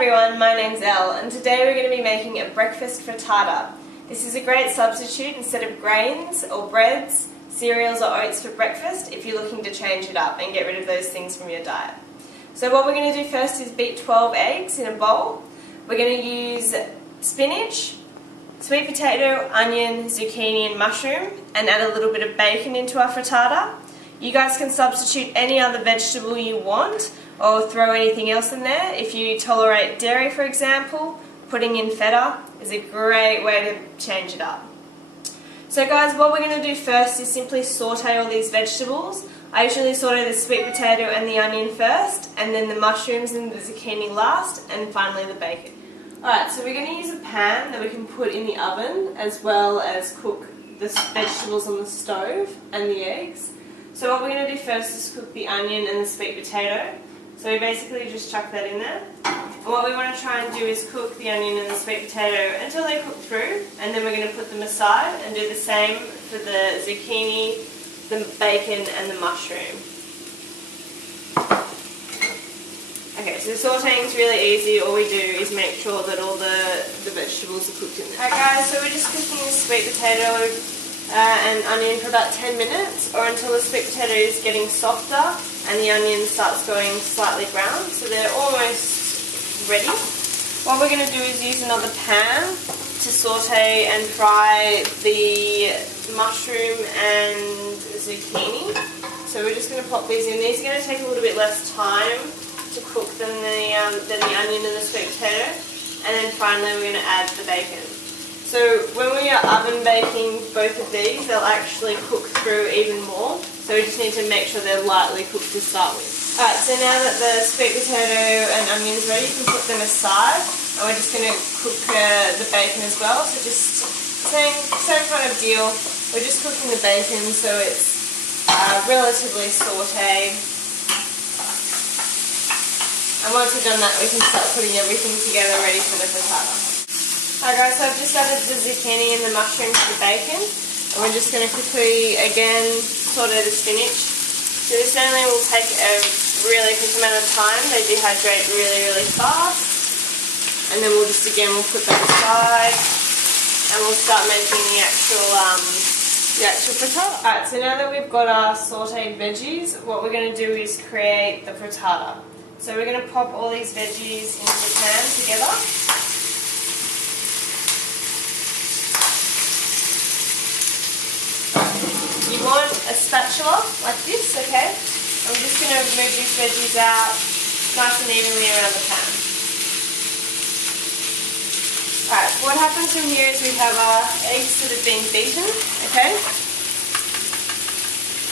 everyone, my name's Elle and today we're going to be making a breakfast frittata. This is a great substitute instead of grains or breads, cereals or oats for breakfast if you're looking to change it up and get rid of those things from your diet. So what we're going to do first is beat 12 eggs in a bowl. We're going to use spinach, sweet potato, onion, zucchini and mushroom and add a little bit of bacon into our frittata. You guys can substitute any other vegetable you want or throw anything else in there. If you tolerate dairy, for example, putting in feta is a great way to change it up. So guys, what we're going to do first is simply saute all these vegetables. I usually saute the sweet potato and the onion first, and then the mushrooms and the zucchini last, and finally the bacon. Alright, so we're going to use a pan that we can put in the oven as well as cook the vegetables on the stove and the eggs. So what we're going to do first is cook the onion and the sweet potato. So we basically just chuck that in there. And what we want to try and do is cook the onion and the sweet potato until they cook through, and then we're going to put them aside and do the same for the zucchini, the bacon and the mushroom. Okay, so the sauteing is really easy. All we do is make sure that all the vegetables are cooked in there. Alright guys, so we're just cooking the sweet potato and onion for about 10 minutes or until the sweet potato is getting softer and the onion starts going slightly brown, so they're almost ready. What we're going to do is use another pan to saute and fry the mushroom and zucchini. So we're just going to pop these in. These are going to take a little bit less time to cook than the onion and the sweet potato. And then finally we're going to add the bacon. So when we are oven baking both of these, they'll actually cook through even more. So we just need to make sure they're lightly cooked to start with. Alright, so now that the sweet potato and onions are ready, you can put them aside. And we're just going to cook the bacon as well. So just same kind of deal. We're just cooking the bacon so it's relatively sauteed. And once we've done that, we can start putting everything together ready for the frittata. Alright guys, so I've just added the zucchini and the mushroom to the bacon, and we're just going to quickly again saute the spinach. So this only will take a really quick amount of time. They dehydrate really fast, and then we'll put that aside, and we'll start making the actual frittata. Alright, so now that we've got our sauteed veggies, what we're going to do is create the frittata. So we're going to pop all these veggies into the pan together. You want a spatula like this, okay? And we're just going to move these veggies out nice and evenly around the pan. Alright, what happens from here is we have our eggs that have been beaten, okay?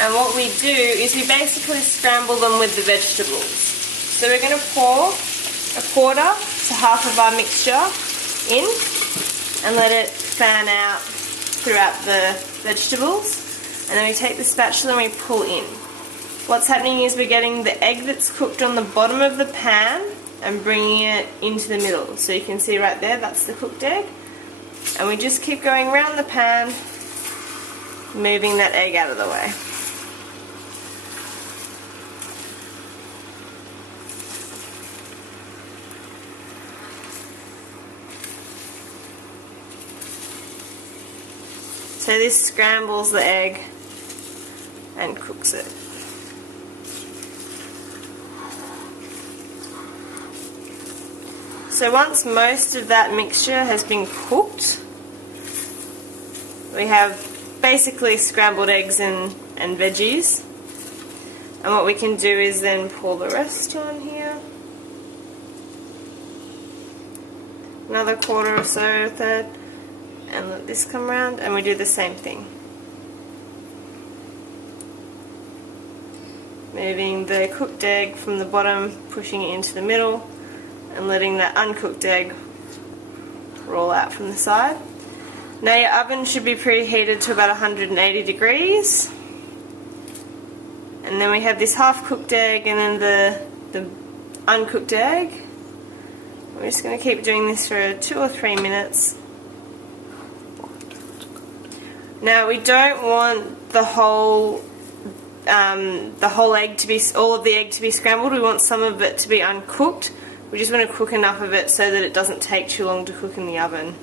And what we do is we basically scramble them with the vegetables. So we're going to pour a quarter to half of our mixture in and let it fan out throughout the vegetables. And then we take the spatula and we pull in. What's happening is we're getting the egg that's cooked on the bottom of the pan and bringing it into the middle. So you can see right there, that's the cooked egg. And we just keep going around the pan, moving that egg out of the way. So this scrambles the egg and cooks it. So once most of that mixture has been cooked, we have basically scrambled eggs and veggies. And what we can do is then pour the rest on here. Another quarter or so, a third. And let this come around, and we do the same thing. Moving the cooked egg from the bottom, pushing it into the middle, and letting that uncooked egg roll out from the side. Now your oven should be preheated to about 180 degrees. And then we have this half-cooked egg and then the uncooked egg. We're just going to keep doing this for 2 or 3 minutes. Now we don't want the whole egg to be, all of the egg to be scrambled. We want some of it to be uncooked, We just want to cook enough of it so that it doesn't take too long to cook in the oven.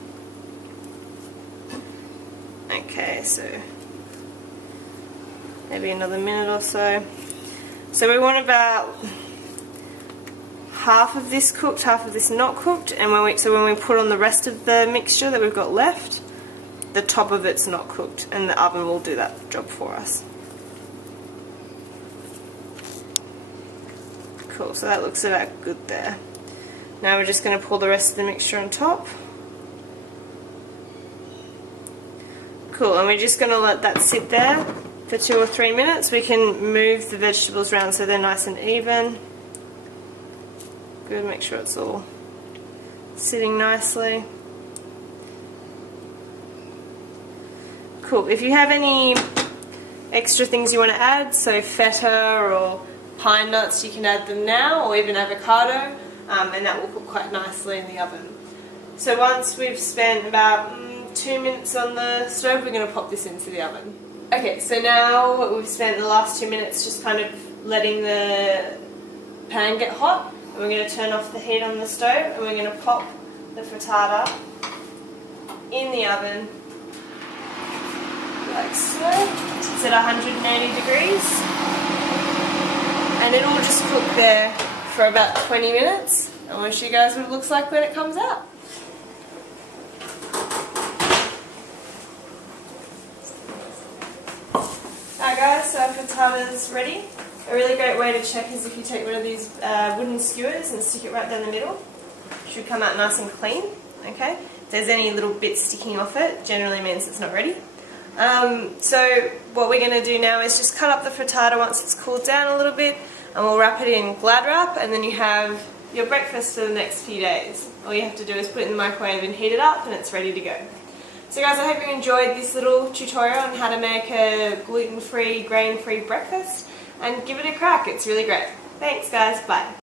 Okay, so maybe another minute or so. So we want about half of this cooked, half of this not cooked, and when we put on the rest of the mixture that we've got left, the top of it's not cooked, and the oven will do that job for us. Cool, so that looks about good there. Now we're just going to pour the rest of the mixture on top. Cool, and we're just going to let that sit there for 2 or 3 minutes. We can move the vegetables around so they're nice and even. Good, make sure it's all sitting nicely. Cool, if you have any extra things you want to add, so feta or pine nuts, you can add them now, or even avocado, and that will cook quite nicely in the oven. So once we've spent about 2 minutes on the stove, we're going to pop this into the oven. Okay, so now we've spent the last 2 minutes just kind of letting the pan get hot, and we're going to turn off the heat on the stove, and we're going to pop the frittata in the oven like so. It's at 180 degrees, and it'll just cook there for about 20 minutes. I'll show you guys what it looks like when it comes out. Alright guys, so our frittata is ready. A really great way to check is if you take one of these wooden skewers and stick it right down the middle. It should come out nice and clean. Okay. If there's any little bits sticking off it, generally means it's not ready. So what we're going to do now is just cut up the frittata once it's cooled down a little bit, and we'll wrap it in Glad wrap, and then you have your breakfast for the next few days. All you have to do is put it in the microwave and heat it up, and it's ready to go. So guys, I hope you enjoyed this little tutorial on how to make a gluten-free, grain-free breakfast, and give it a crack. It's really great. Thanks guys, bye.